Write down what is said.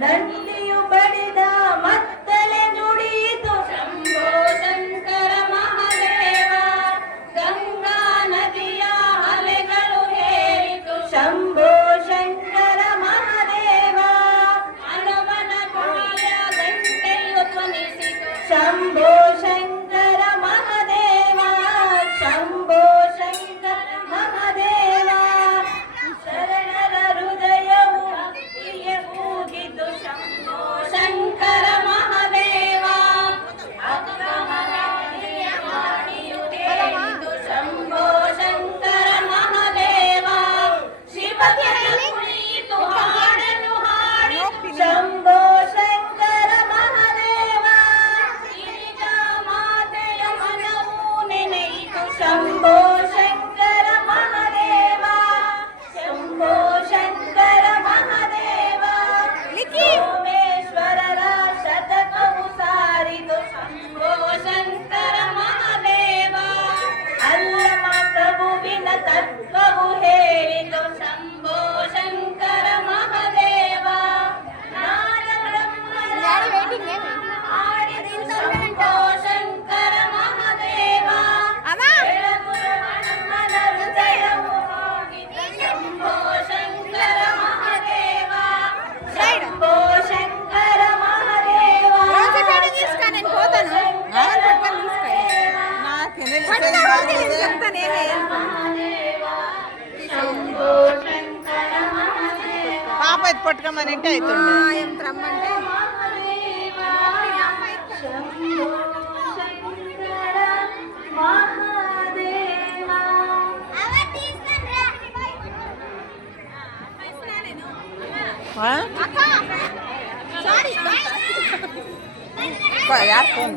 ನಂದಿಯು ಬಡಿದ ಮತ್ತಲೆ ನುಡಿಯಿತು ಶಂಭೋ ಶಂಕರ ಮಹಾದೇವ. ಗಂಗಾ ನದಿಯ ಅಲೆಗಳು ಹೇರಿತು ಶಂಭೋ ಶಂಕರ ಮಹಾದೇವ. ಹನುಮನ ಕೊನೆಯ ಗಂಟೆಯು ಧ್ವನಿಸಿತು ಶಂಭೋ ಶಂಕರ ಮಹಾದೇವ. ಶಂಭೋ ಶಂಕರ ಮಹಾದೇವ. ಶರಣರ ಹೃದಯವು ಭಕ್ತಿಗೆ ಕೂಗಿತು ಶಂಭೋ ಶಂಕರ ಮಹಾದೇವ. ಅಕ್ರಮಗಾಮಿಯ ವಾಣಿಯು ಕೇಳಿತು ಶಂಭೋ ಶಂಕರ ಮಹಾದೇವ. ಶಿವಗೆ ಕುಣಿತು ಹಾಡನ್ನು ಹಾಡಿ ಶಂಭೋ ಶಂಕರ ಮಹಾದೇವ. ಗಿರಿಜಾ ಮಾತೆಯ ಮನವು ನೆನೆಯಿತು ಶಂಭೋ ಶಂಕರ ಮಹಾದೇವ. ಶಂಭೋ ಶಂಕರ ಮಹಾದೇವ. ಸೋಮೇಶ್ವರರ ಶತಕವು ಸಾರಿತು ಶಂಭೋ ಶಂಕರ ಮಹಾದೇವ. ಅಲ್ಲಮ ಪ್ರಭುವಿನ ತತ್ವವು ಹೇಳಿತು ಶಂಭೋ ಶಂಕರ ಮಹಾದೇವ. ನಾದ ಬ್ರಹ್ಮನ ಆಡಿತು ಶಂಭೋ ಶಂಕರ ಮಹಾದೇವ. ಬೆಳಗುರಮಣ್ಣನ ಹೃದಯವು ಹೋಗಿತು ಶಂಭೋ ಶಂಕರ ಮಹಾದೇವ. ಶಂಭೋ ಶಂಕರ ಮಹಾದೇವ. ಶಂಭೋ ಶಂಕರ ಮಹಾದೇವ. పాప ఇది పట్టుకోమనంటే అవుతుంది. రమ్మంటే శంభో శంకర మహాదేవ. ಯಾರು ಫೋನ್